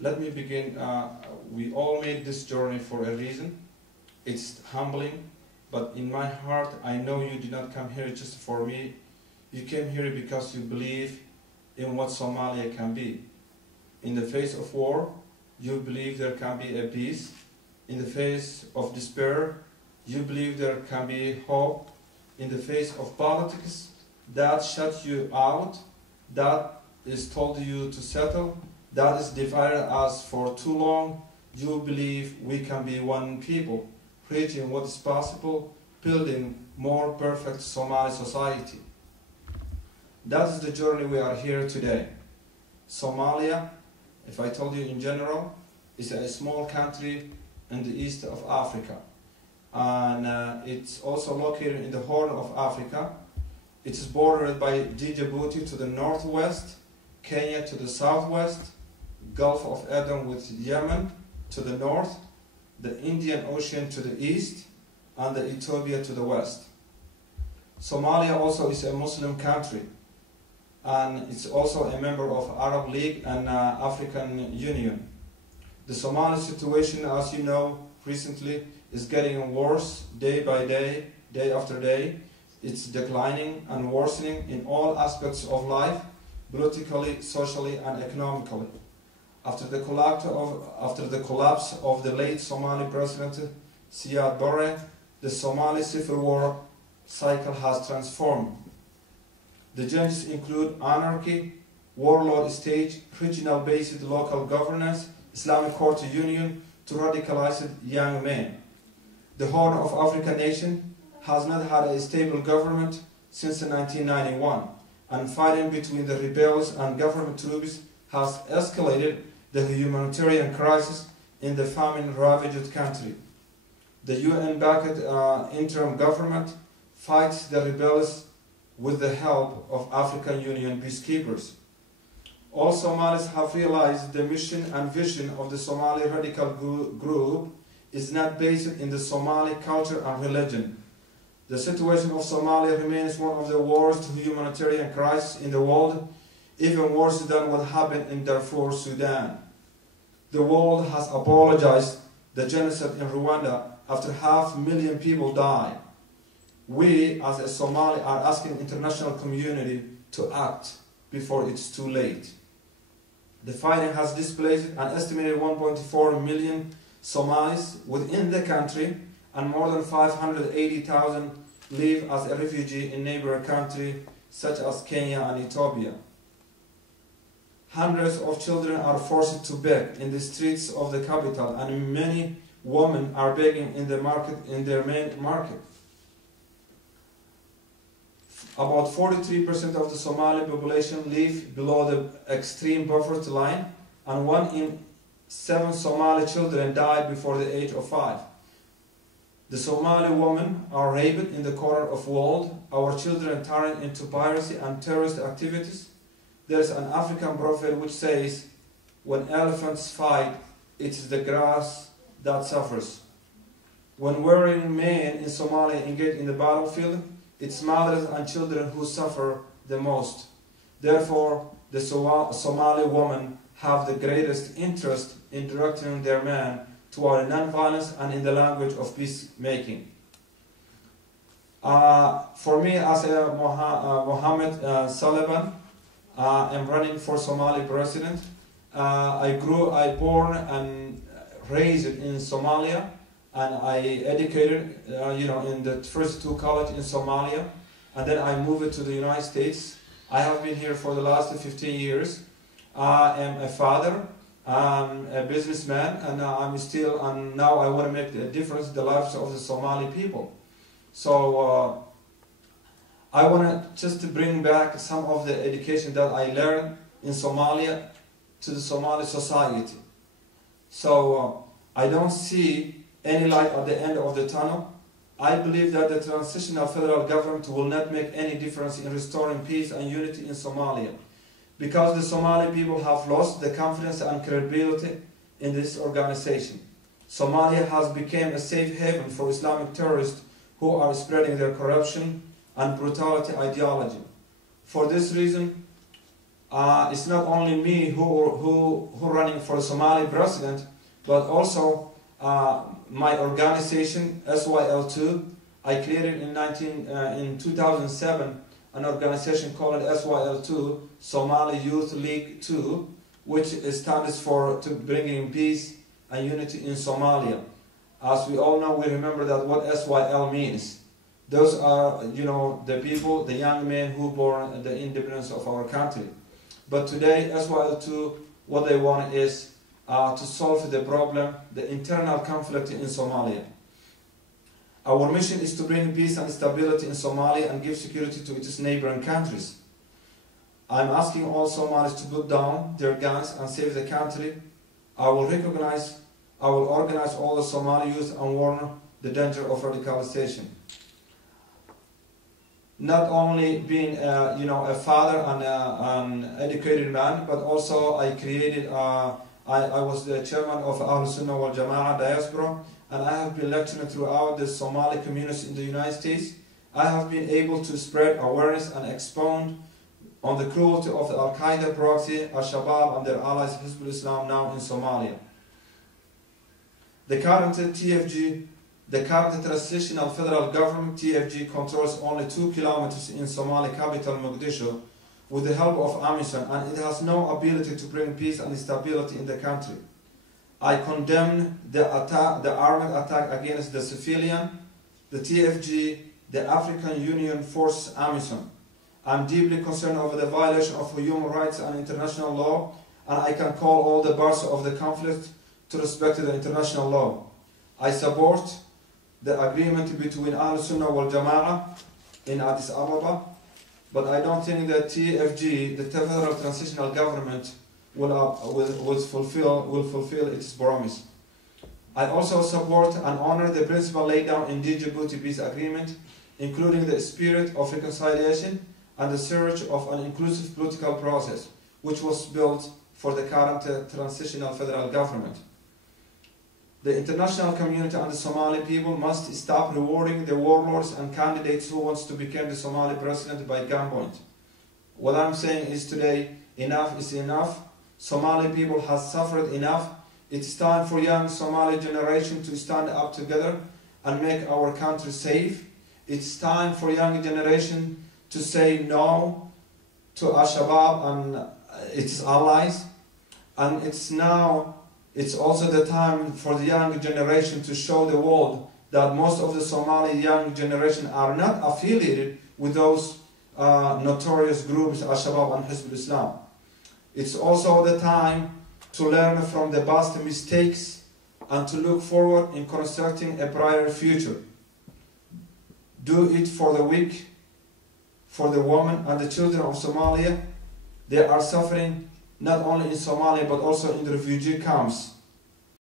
Let me begin. We all made this journey for a reason. It's humbling, but in my heart, I know you did not come here just for me. You came here because you believe in what Somalia can be. In the face of war, you believe there can be a peace. In the face of despair, you believe there can be hope. In the face of politics that shut you out, that is told you to settle, that is divided us for too long, you believe we can be one people, preaching what is possible, building more perfect Somali society. That is the journey we are here today. Somalia, if I told you in general, is a small country in the east of Africa. And it's also located in the Horn of Africa. It is bordered by Djibouti to the northwest, Kenya to the southwest, Gulf of Aden with Yemen to the north, the Indian Ocean to the east, and the Ethiopia to the west. Somalia also is a Muslim country, and it's also a member of Arab League and African Union. The Somali situation, as you know, recently is getting worse day by day, day after day. It's declining and worsening in all aspects of life, politically, socially, and economically. After the collapse of the late Somali president Siad Barre, the Somali civil war cycle has transformed. The changes include anarchy, warlord state, regional-based local governance, Islamic court union to radicalized young men. The Horn of Africa nation has not had a stable government since 1991, and fighting between the rebels and government troops has escalated the humanitarian crisis in the famine-ravaged country. The UN-backed interim government fights the rebels with the help of African Union peacekeepers. All Somalis have realized the mission and vision of the Somali radical group is not based in the Somali culture and religion. The situation of Somalia remains one of the worst humanitarian crises in the world, even worse than what happened in Darfur, Sudan. The world has apologized the genocide in Rwanda after 500,000 people died. We, as a Somali, are asking the international community to act before it's too late. The fighting has displaced an estimated 1.4 million Somalis within the country, and more than 580,000 live as a refugee in neighboring countries such as Kenya and Ethiopia. Hundreds of children are forced to beg in the streets of the capital, and many women are begging in their main market. About 43% of the Somali population live below the extreme poverty line, and 1 in 7 Somali children died before the age of 5. The Somali women are raped in the corner of the world, our children turned into piracy and terrorist activities. There is an African proverb which says, when elephants fight, it is the grass that suffers. When warring men in Somalia engage in the battlefield, it's mothers and children who suffer the most. Therefore, the Somali women have the greatest interest in directing their men toward non-violence and in the language of peacemaking. For me, as a Mohamed Saleban, I'm running for Somali president. I born and raised in Somalia, and I educated, in the first 2 colleges in Somalia, and then I moved to the United States. I have been here for the last 15 years. I am a father, I'm a businessman, and now I want to make a difference in the lives of the Somali people. So I want to just bring back some of the education that I learned in Somalia to the Somali society. So I don't see any light at the end of the tunnel. I believe that the transitional federal government will not make any difference in restoring peace and unity in Somalia, because the Somali people have lost the confidence and credibility in this organization. Somalia has become a safe haven for Islamic terrorists who are spreading their corruption and brutality ideology. For this reason, it's not only me who running for Somali president, but also my organization SYL2. I created in 2007 an organization called SYL2, Somali Youth League 2, which stands for to bringing peace and unity in Somalia. As we all know, we remember that what SYL means. Those are, the people, the young men who born the independence of our country. But today, SYL2, what they want is to solve the problem, the internal conflict in Somalia. Our mission is to bring peace and stability in Somalia and give security to its neighboring countries. I'm asking all Somalis to put down their guns and save the country. I will organize all the Somali youth and warn the danger of radicalization. Not only being a father and an educated man, but also I created, I was the chairman of Ahl Sunnah wal Jama'ah diaspora, and I have been lecturing throughout the Somali community in the United States. I have been able to spread awareness and expound on the cruelty of the Al-Qaeda proxy, Al-Shabaab and their allies Hizbul Islam now in Somalia. The current TFG, the current transitional federal government, TFG, controls only 2 kilometers in Somali capital Mogadishu with the help of AMISOM, and it has no ability to bring peace and stability in the country. I condemn the armed attack against the civilian, the TFG, the African Union Force AMISOM. I'm deeply concerned over the violation of human rights and international law, and I can call all the parties of the conflict to respect the international law. I support the agreement between Ahl Sunnah wal Jama'ah in Addis Ababa, but I don't think that TFG, the Federal Transitional Government, will fulfill its promise. I also support and honor the principle laid down in the Djibouti Peace Agreement, including the spirit of reconciliation and the search of an inclusive political process, which was built for the current transitional federal government. The international community and the Somali people must stop rewarding the warlords and candidates who want to become the Somali president by gunpoint. What I'm saying is today, enough is enough. Somali people have suffered enough. It's time for young Somali generation to stand up together and make our country safe. It's time for young generation to say no to Al-Shabaab and its allies. And it's also the time for the young generation to show the world that most of the Somali young generation are not affiliated with those notorious groups, Al-Shabaab and Hizbul Islam. It's also the time to learn from the past mistakes and to look forward in constructing a brighter future. Do it for the weak, for the women and the children of Somalia. They are suffering not only in Somalia but also in the refugee camps.